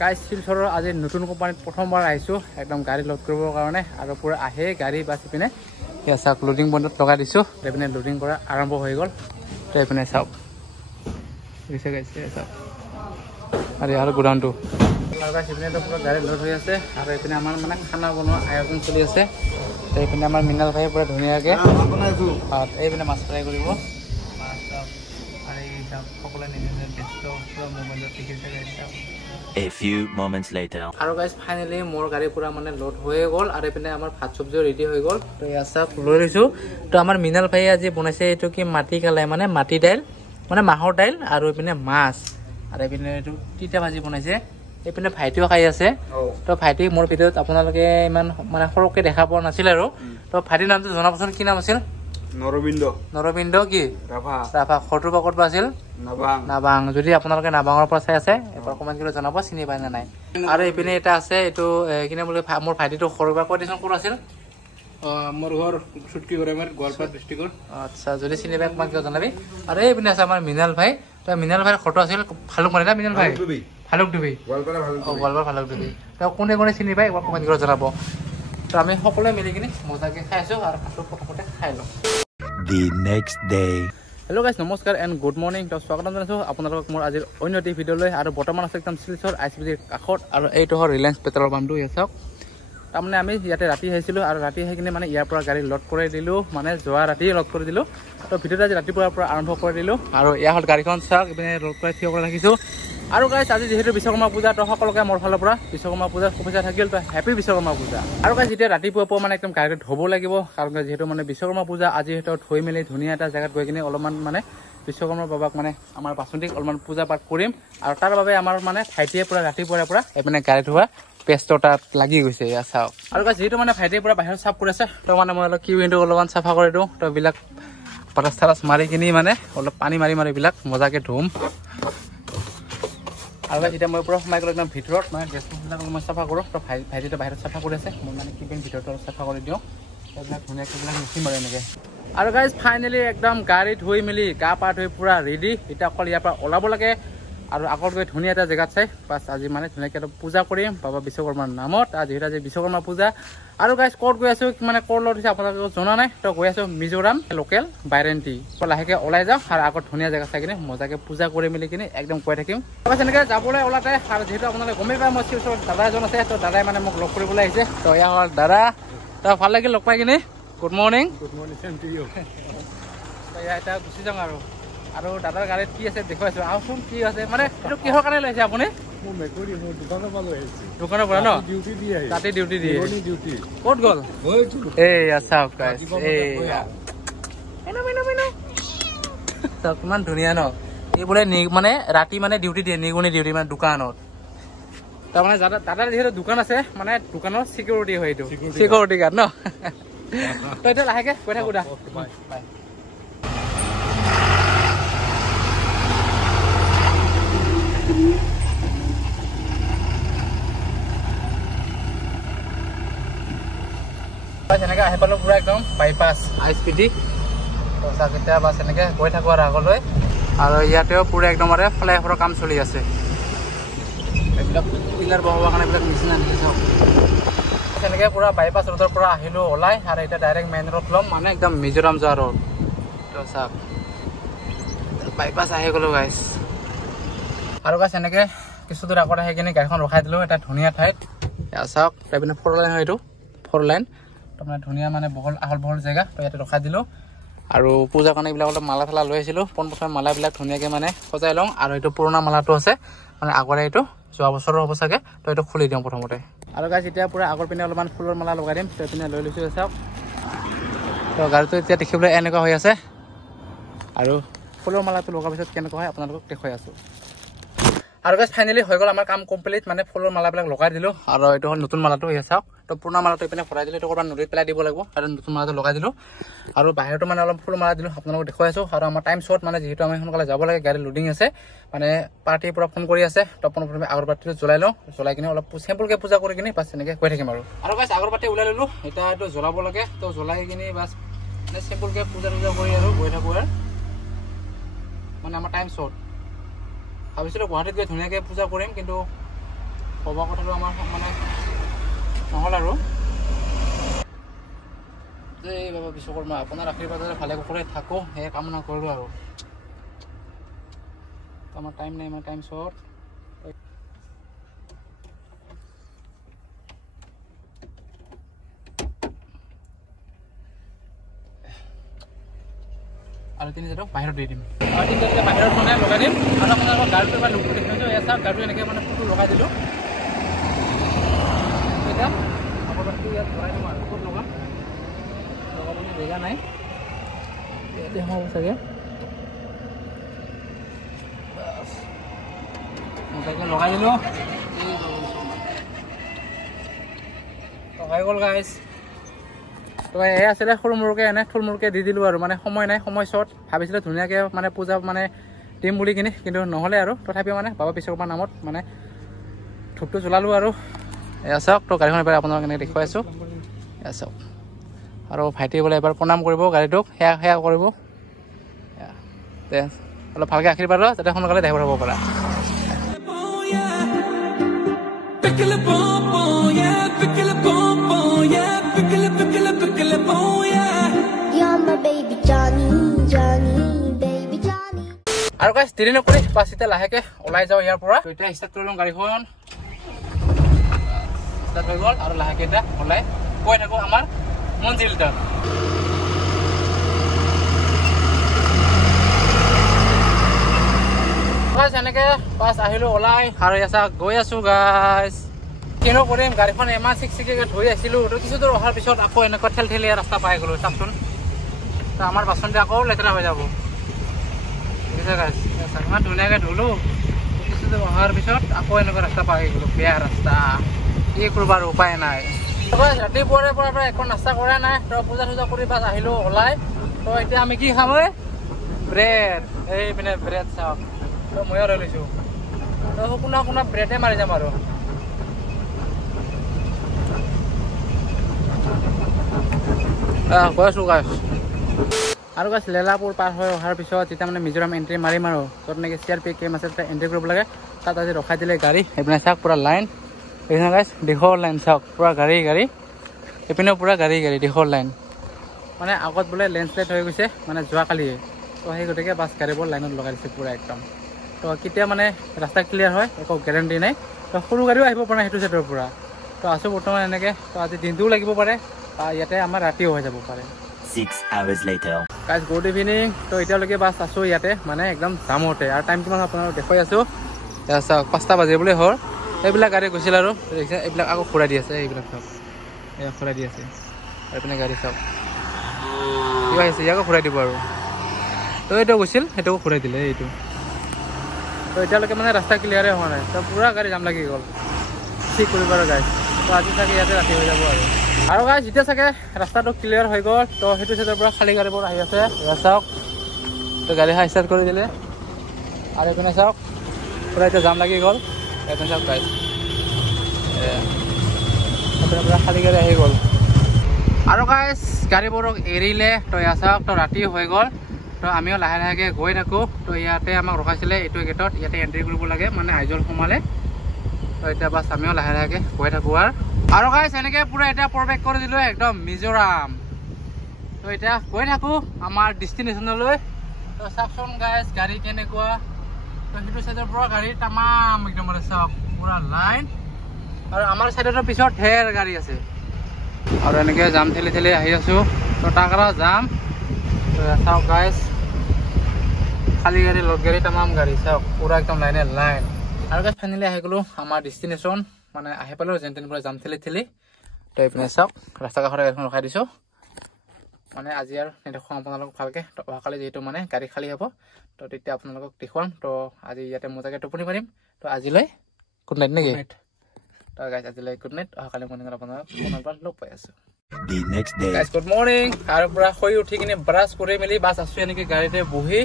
Guys শিলচৰৰ আজি নতুন কোম্পানীত প্ৰথমবাৰ আহিছোঁ একদম গাড়ী লোড কৰিবৰ কাৰণে আৰু পুৰা আহে গাড়ী বাছ ইপিনে এতিয়া চাওক লোডিং পইণ্টত লগাই দিছোঁ এইপিনে লোডিং কৰা আৰম্ভ হৈ গ'ল তো এইপিনে চাওক দিছে গাইছে চাওক আৰু ইয়াৰ গোডাউনটো আৰু গাইজ ইপিনেতো পুৰা গাড়ী লোড হৈ আছে আৰু এইপিনে আমাৰ মানে খানা বনোৱা আয়োজন চলি আছে তো এইপিনে আমাৰ মৃণাল ভাই পুৰা ধুনীয়াকৈ এইপিনে মাছ ফ্ৰাই কৰিব সকলোৱে নিজে ব্যস্ত পুৰা মোবাইলত দেখিছে গাইজ চাওক A few moments later. আৰু গাইজ ফাইনেলি মোৰ গাড়ী পুৰা মানে লোড হৈ গ'ল আৰু এইপিনে আমাৰ ভাত চব্জিও ৰেডি হৈ গ'ল তো ইয়াৰ চাওক লৈ লৈছোঁ তো আমাৰ মৃণাল ভাই আজি বনাইছে এইটো কি মাটি কালাই মানে মাটি দাইল মানে মাহৰ দাইল আৰু এইপিনে মাছ আৰু এইপিনে এইটো তিতা ভাজি বনাইছে এইপিনে ভাইটিও খাই আছে তো ভাইটি মোৰ ভিডিঅ'ত আপোনালোকে ইমান মানে সৰুকৈ দেখা পোৱা নাছিল আৰু তো ভাইটিৰ নামটো জনাবচোন কি নাম আছিল নৰবিন্দ কি ৰাভা ঘৰটোৰ পৰা ক'ত আছিল নাবাং যদি আপোনালোকে নাবাঙৰ পৰা চাই আছে এবাৰ কমেণ্ট কৰি জনাব চিনি পাই নে নাই আৰু এইপিনে এটা আছে এইটো কিনে বুলি মোৰ ভাইটিটো সৰুৰ পৰা কৈ দিছোন ক'ত আছিল মোৰ ঘৰ ছুটকি গড়েমাৰ গোৱালপাৰা ডিষ্ট্ৰিক্টৰ আচ্ছা যদি চিনি পাই কমেণ্ট কৰি জনাবি আৰু এইপিনে আছে আমাৰ মৃণাল ভাই তো মৃণাল ভাইৰ ঘৰটো আছিল ভালুকমাৰী না মৃণাল ভাই ভালুকডুবি গোৱালপাৰা ভালুকডুবি তো কোনে কোনে চিনি পাই এবাৰ কমেণ্ট কৰি জনাব তো আমি সকলোৱে মিলি কিনে মজাকৈ খাই আছোঁ আৰু ভাতটো প্ৰথমতে খাই লওঁ The next day. Hello' guys নমস্কাৰ এণ্ড গুড মৰ্ণিং তো স্বাগতম জনাইছোঁ আপোনালোকক মোৰ আজিৰ অন্য এটি ভিডিঅ'লৈ আৰু বৰ্তমান আছে একদম শিলচৰ ICBCৰ কাষত আৰু এইটো হ'ল ৰিলায়েন্স পেট্ৰল পাম্পটো ইয়াত চাওক তাৰমানে আমি ইয়াতে ৰাতি আহিছিলোঁ আৰু ৰাতি আহি কিনে মানে ইয়াৰ পৰা গাড়ী লোড কৰি দিলোঁ মানে যোৱা ৰাতিয়ে লোড কৰি দিলোঁ তো ভিডিঅ'টো আজি ৰাতিপুৱাৰ পৰা আৰম্ভ কৰি দিলোঁ আৰু ইয়াৰ হ'ল গাড়ীখন চাওক ইপিনে লোড কৰি থিয় কৰি ৰাখিছোঁ আৰু গাইজ আজি যিহেতু বিশ্বকৰ্মা পূজা তো সকলোকে মোৰ ফালৰ পৰা বিশ্বকৰ্মা পূজাৰ শুভেচ্ছা থাকিল তো হেপী বিশ্বকৰ্মা পূজা আৰু গাইজ যেতিয়া ৰাতিপুৱা পৰা মানে একদম গাড়ীটো ধুব লাগিব কাৰণ যিহেতু মানে বিশ্বকৰ্মা পূজা আজি সেইটো ধুই মেলি ধুনীয়া এটা জেগাত গৈ কিনে অলপমান মানে বিশ্বকৰ্মা বাবাক মানে আমাৰ বাচন্তিক অলপমান পূজা পাঠ কৰিম আৰু তাৰ বাবে আমাৰ মানে ভাইটিয়ে পুৰা ৰাতিপুৱাৰ পৰা এইপিনে গাড়ী ধোৱা পেষ্টৰ তাত লাগি গৈছে ইয়াত চাওক আৰু গাইজ যিহেতু মানে ভাইটিয়ে পুৰা বাহিৰত চাফ কৰি আছে তো মানে মই অলপ কিউইনটো অলপমান চাফা কৰি দিওঁ তো এইবিলাক পাৰাচ চাৰাচ মাৰি কিনি মানে অলপ পানী মাৰি এইবিলাক মজাকৈ ধুম আৰু যেতিয়া মই পুৰা সোমাই গ'লোঁ একদম ভিতৰত মানে গেছবিলাক মই চাফা কৰোঁ তো ভাইটিটো বাহিৰত চাফা কৰি আছে মই মানে কিপিন ভিতৰতো অলপ চাফা কৰি দিওঁ এইবিলাক ধুনীয়াকৈ এইবিলাক মুচিম আৰু এনেকৈ আৰু গাইজ ফাইনেলি একদম গাড়ী ধুই মেলি গা পা ধুই পুৰা ৰেডি এতিয়া অকল ইয়াৰ পৰা ওলাব লাগে আৰু আগত গৈ ধুনীয়া এটা জেগাত চাই বাছ আজি মানে ধুনীয়াকৈ অলপ পূজা কৰিম বাবা বিশ্বকৰ্মাৰ নামত যিহেতু আজি বিশ্বকৰ্মা পূজা আৰু গাইজ ক'ত গৈ আছোঁ মানে ক'ত লৈ দিছে আপোনালোকক জনা নাই তো গৈ আছোঁ মিজোৰাম লোকেল বাইৰেণ্টি লাহেকৈ ওলাই যাওঁ আৰু আগত ধুনীয়া জেগা চাই কিনে মজাকৈ পূজা কৰি মেলি কিনে একদম কৈ থাকিম এনেকৈ যাবলৈ ওলাতে আৰু যিহেতু আপোনালোকে গমেই পায় মই ওচৰত দাদা এজন আছে তো দাদাই মানে মোক লগ কৰিবলৈ আহিছে তো এয়া হ'ল দাদা তো ভাল লাগিল লগ পাই কিনে গুড মৰ্ণিং এতিয়া গুচি যাওঁ আৰু দাদাৰ গাড়ীত কি আছে দেখুৱাইছোঁ আহকচোন কি আছে মানে এইটো কিহৰ কাৰণে লৈছে আপুনি দোকানৰ পৰা ন ৰাতি ডিউটি দিয়ে ক'ত গ'ল এইয়া চাওক চাওক ইমান ধুনীয়া ন এই বোলে মানে ৰাতি মানে ডিউটি দিয়ে নিগুনি ডিউটি মানে দোকানত তাৰমানে দাদাৰ যিহেতু দোকান আছে মানে দোকানৰ চিকিউৰিটি হয় এইটো চিকিউৰিটি গাৰ্ড ন তো এতিয়া লাহেকৈ কৈ থাকোঁ দা বাই এনেকৈ আহি পালোঁ পুৰা একদম বাইপাছ ICBC এতিয়া বাছ এনেকৈ গৈ থাকোঁ আৰু আগলৈ আৰু ইয়াতেও পুৰা একদম ফ্লাইঅভাৰৰ কাম চলি আছে এইবিলাক পিলাৰ বহাবৰ কাৰণে এইবিলাক মেচিন আনি দিছোঁ তেনেকৈ পুৰা বাইপাছ ৰোডৰ পৰা আহিলোঁ ওলাই আৰু এতিয়া ডাইৰেক্ট মেইন ৰোড ল'ম মানে একদম মিজোৰাম যোৱা ৰোড তো চাওক বাইপাছ আহি গ'লোঁ গাইজ আৰু গাইজ এনেকৈ কিছু দূৰ আগত আহি কিনে গাড়ীখন ৰখাই দিলোঁ এটা ধুনীয়া ঠাইত চাওক তাৰপিনে 4 লাইন হয় এইটো 4 লাইন তাৰমানে ধুনীয়া মানে আহল বহল জেগা তো ইয়াতে ৰখাই দিলোঁ আৰু পূজাৰ কাৰণে এইবিলাক অলপ মালা ঠালা লৈ আহিছিলোঁ পোনপ্ৰথমে মালাবিলাক ধুনীয়াকৈ মানে সজাই লওঁ আৰু এইটো পুৰণা মালাটো আছে মানে আগৰে এইটো যোৱা বছৰৰ হ'ব চাগে তো এইটো খুলি দিওঁ প্ৰথমতে আৰু গাইজ এতিয়া পুৰা আগৰ পিনে অলপমান ফুলৰ মালা লগাই দিম তো এইপিনে লৈ লৈছোঁ চাওক তো গাড়ীটো এতিয়া দেখিবলৈ এনেকুৱা হৈ আছে আৰু ফুলৰ মালাটো লগাৰ পিছত কেনেকুৱা হয় আপোনালোকক দেখুৱাই আছোঁ আৰু গাইজ ফাইনেলি হৈ গ'ল আমাৰ কাম কমপ্লিট মানে ফুলৰ মালাবিলাক লগাই দিলোঁ আৰু এইটো হ'ল নতুন মালাটো হৈ চাওক তো পুৰণা মালাটো এইপিনে ভৰাই দিলোঁ এইটো ক'ৰবাত নদীত পেলাই দিব লাগিব আৰু নতুন মালাটো লগাই দিলোঁ আৰু বাহিৰতো মানে অলপ ফুল মালা দিলোঁ আপোনালোকক দেখুৱাই আছোঁ আৰু আমাৰ টাইম শ্বৰ্ট মানে যিহেতু আমি সোনকালে যাব লাগে গাড়ী লোডিং আছে মানে পাৰ্টিৰ পৰা ফোন কৰি আছে তো পোনপ্ৰথমে আগৰবাতিটো জ্বলাই লওঁ জ্বলাই কিনে অলপ চিম্পলকৈ পূজা কৰি কিনে বাছ এনেকৈ কৈ থাকিম আৰু গাইজ আগৰবাতি ওলাই ল'লোঁ এতিয়া এইটো জ্বলাব লাগে তো জ্বলাই কিনে বাছ মানে চিম্পলকৈ পূজা কৰি আৰু গৈ থাকোঁ আৰু মানে আমাৰ টাইম শ্বৰ্ট ভাবিছিলোঁ গুৱাহাটীত গৈ ধুনীয়াকৈ পূজা কৰিম কিন্তু ভবা কথাটো আমাৰ মানে নহ'ল আৰু জয় বাবা বিশ্বকৰ্মা আপোনাৰ আশীৰ্বাদৰে ভালে কুশলে থাকো সেয়ে কামনা কৰিলোঁ আৰু আমাৰ টাইম নাই আমাৰ টাইম শ্বৰ্ট আৰু 3000 বাহিৰত দি দিম আৰু 3000 বাহিৰত মানে লগাই দিম আৰু আপোনালোকৰ গাড়ীটো এবাৰ লুকটো দেখিছোঁ এয়া চাওক গাড়ীটো এনেকৈ মানে ফুটো লগাই দিলোঁ এতিয়া আপোনালোকে ইয়াত লগাই দিম আৰু ক'ত লগাম লগাবলৈ জেগা নাই ইয়াতে সোমাব চাগে মজাকৈ লগাই দিলোঁ হৈ গ'ল গাইজ তো এই আছিলে সৰু মৰুকৈ এনে থুল মূলকৈ দি দিলোঁ আৰু মানে সময় নাই সময় শ্বৰ্ট ভাবিছিলোঁ ধুনীয়াকৈ মানে পূজা মানে দিম বুলি কিনি কিন্তু নহ'লে আৰু তথাপিও মানে বাবা বিশ্বকৰ্মাৰ নামত মানে ধূপটো জ্বলালোঁ আৰু এয়া চাওক তো গাড়ীখন এবাৰ আপোনালোক এনেকৈ দেখুৱাই আছোঁ এয়া চাওক আৰু ভাইটি বোলে এবাৰ প্ৰণাম কৰিব গাড়ীটোক সেয়া কৰিব অলপ ভালকৈ আশীৰ্বাদ লওঁ যাতে সোনকালে ড্ৰাইভাৰ হ'ব পৰা আৰু গাইজ দেৰি নকৰি বাছ এতিয়া লাহেকৈ ওলাই যাওঁ ইয়াৰ পৰা এতিয়া ষ্টাৰ্ট কৰি লওঁ গাড়ীখন ষ্টাৰ্ট হৈ গ'ল আৰু লাহেকৈ এতিয়া ওলাই গৈ থাকোঁ আমাৰ মঞ্জিলটাত এনেকৈ বাছ আহিলোঁ ওলাই আৰু এচা গৈ আছোঁ গাইজ কিনো কৰিম গাড়ীখন ইমান চিকচিকীয়াকৈ ধুই আছিলোঁ তো কিছু দূৰ অহাৰ পিছত আকৌ এনেকুৱা ঠেলঠেলীয়া ৰাস্তা পাই গ'লোঁ চাওকচোন তো আমাৰ বাচনটো আকৌ লেতেৰা হৈ যাব ইমান ধুনীয়াকৈ ধুলোঁ কিছু দূৰ অহাৰ পিছত আকৌ এনেকুৱা ৰাস্তা পাই গ'লোঁ বেয়া ৰাস্তা কি কৰিব আৰু উপায় নাই ৰাতিপুৱাৰে পৰা একো নাস্তা কৰা নাই তো পূজা চূজা কৰি বাছ আহিলোঁ ওলাই তো এতিয়া আমি কি খাম ব্ৰেড এই পিনে ব্ৰেড চাওক তো ময়ো লৈ লৈছোঁ তো কোনোবা ব্ৰেডে মাৰি যাম আৰু গৈ আছোঁ গাইছ আৰু গাইছ লেলাপুৰ পাৰ হৈ অহাৰ পিছত যেতিয়া মানে মিজোৰাম এণ্ট্ৰি মাৰিম আৰু য'ত নেকি CRP কেম্প আছে তাতে এণ্ট্ৰি কৰিব লাগে তাত আজি ৰখাই দিলে গাড়ী এইপিনে চাওক পূৰা লাইন এইপিনে গাইছ দীঘল লাইন চাওক পূৰা গাড়ী এইপিনেও পূৰা গাড়ী দীঘল লাইন মানে আগত বোলে লেণ্ডশ্লাইড হৈ গৈছে মানে যোৱাকালিয়ে তো সেই গতিকে বাছ গাড়ীবোৰ লাইনত লগাই দিছে পূৰা একদম তো কেতিয়া মানে ৰাস্তা ক্লিয়াৰ হয় একো গেৰেণ্টি নাই তো সৰু গাড়ীও আহিব পৰা নাই সেইটো ছাইডৰ পৰা তো আছোঁ বৰ্তমান এনেকৈ তো আজি দিনটোও লাগিব পাৰে বা ইয়াতে আমাৰ ৰাতিও হৈ যাব পাৰে 6 hours later guys good evening তো এতিয়ালৈকে বাছ আছোঁ ইয়াতে মানে একদম জামতে আৰু টাইম কিমান আপোনালোকক দেখুৱাই আছোঁ চাওক 5টা বাজিবলৈ হ'ল এইবিলাক গাড়ী গৈছিল আৰু এইবিলাক আকৌ ঘূৰাই দি আছে এইবিলাক চাওক এয়া ঘূৰাই দি আছে আৰু এইপিনে গাড়ী চাওক কিবা আহিছে ইয়াকো ঘূৰাই দিব আৰু তো এইটো গৈছিল সেইটোকো ঘূৰাই দিলে এইটো তো এতিয়ালৈকে মানে ৰাস্তা ক্লিয়াৰে হোৱা নাই তো পূৰা গাড়ী জাম লাগি গ'ল ঠিক কৰিব আৰু গাইজ তো আজি চাগে ইয়াতে ৰাতি হৈ যাব আৰু গাইজ যেতিয়া চাগে ৰাস্তাটো ক্লিয়াৰ হৈ গ'ল তো সেইটো চাইডৰ পৰা খালী গাড়ীবোৰ আহি আছে চাওক তো গাড়ী ষ্টাৰ্ট কৰি দিলে আৰু এইপিনে চাওক পূৰা এতিয়া জাম লাগি গ'ল এইপিনে চাওক গাইজ এইপিনে পূৰা খালী গাড়ী আহি গ'ল আৰু গাইজ গাড়ীবোৰক এৰিলে তো এয়া চাওক তো ৰাতি হৈ গ'ল তো আমিও লাহে লাহেকৈ গৈ থাকোঁ তো ইয়াতে আমাক ৰখাইছিলে এইটো গেটত ইয়াতে এণ্ট্ৰি কৰিব লাগে মানে আইজল সোমালে তো এতিয়া বাছ আমিও লাহে লাহেকৈ গৈ থাকোঁ আৰু গাইজ এনেকৈ পূৰা এতিয়া প্ৰৱেশ কৰি দিলোঁ একদম মিজোৰাম তো এতিয়া গৈ থাকোঁ আমাৰ ডেষ্টিনেশ্যনলৈ তো চাওকচোন গাইজ গাড়ী কেনেকুৱা তো সেইটো চাইডৰ পৰা গাড়ী তামাম একদম চাওক পূৰা লাইন আৰু আমাৰ চাইডৰ পিছত ঢেৰ গাড়ী আছে আৰু এনেকৈ জাম ঠেলি ঠেলি আহি আছোঁ তো টাকৰা যাম তো চাওক গাইজ খালী গাড়ী লগ গাড়ী তামাম গাড়ী চাওক পূৰা একদম লাইনে লাইন আৰু গাইজ ফাইনেলি আহি গ'লোঁ আমাৰ ডেষ্টিনেশ্যন মানে আহি পালোঁ যেন তেন পৰা জাম ঠেলি ঠেলি তো এইপিনে চাওক ৰাস্তা কাষতে গাড়ীখন ৰখাই দিছোঁ মানে আজি আৰু নেদেখুৱাম আপোনালোকক ভালকৈ তো অহাকালি যিহেতু মানে গাড়ী খালী হ'ব তো তেতিয়া আপোনালোকক দেখুৱাম তো আজি ইয়াতে মজাকৈ টোপনি মাৰিম তো আজিলৈ গুড নাইট নেকি তো গাইজ আজিলৈ গুড নাইট অহাকালি মৰ্ণিঙত আপোনালোকক ফোনৰ পৰা লগ পাই আছোঁ the next day guys good morning আৰু পৰা শুই উঠি কিনে ব্ৰাছ কৰি মেলি বাছ আছোঁ এনেকৈ গাড়ীতে বহি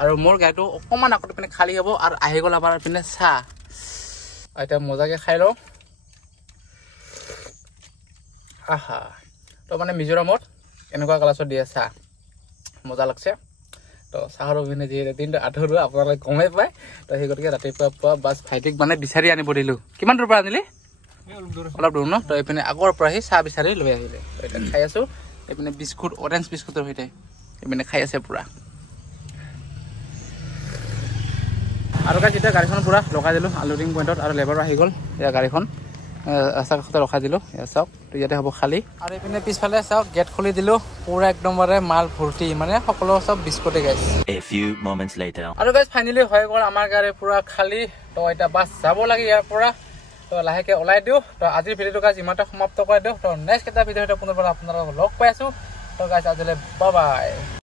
আৰু মোৰ গাড়ীটো অকণমান আগতে পিনে খালী হ'ব আৰু আহি গ'ল আমাৰ পিনে চাহ এতিয়া মজাকৈ খাই লওঁ আহা তো মানে মিজোৰামত এনেকুৱা ক্লাছত দিয়ে চাহ মজা লাগছে তো চাহৰ অভিনয় যিহেতু দিনটো আধৰুৱা আপোনালোকে গমেই পায় তো সেই গতিকে ৰাতিপুৱা বাছ ভাইটিক মানে বিচাৰি আনিব দিলোঁ কিমান দূৰৰ পৰা আনিলি অলপ দূৰ ন তো এইপিনে আগৰ পৰা আহি চাহ বিচাৰি লৈ আহিলে তো এতিয়া খাই আছোঁ এইপিনে বিস্কুট অৰেঞ্জ বিস্কুটৰ সৈতে এইপিনে খাই আছে পূৰা আৰু গাইজ এতিয়া গাড়ীখন পূৰা লগাই দিলোঁ আনলোডিং পইণ্টত আৰু লেবাৰ আহি গ'ল এতিয়া গাড়ীখন ৰাস্তা কাষতে ৰখাই দিলোঁ এয়া চাওক তো ইয়াতে হ'ব খালী আৰু এইপিনে পিছফালে চাওক গেট খুলি দিলোঁ পূৰা একদমবাৰে মাল ভৰ্তি মানে সকলো চব বিস্কুটে guys A few moments later. আৰু গাইজ ফাইনেলি হৈ গ'ল আমাৰ গাড়ী পূৰা খালী তো এতিয়া বাছ যাব লাগে ইয়াৰ পৰা তো লাহেকৈ ওলাই দিওঁ তো আজিৰ ভিডিঅ'টো গাইজ ইমানতে সমাপ্ত কৰি দিওঁ তো নেক্সট এটা ভিডিঅ'টো পুনৰ আপোনালোকক লগ পাই আছোঁ তো গাইজ আজিলৈ বাই বাই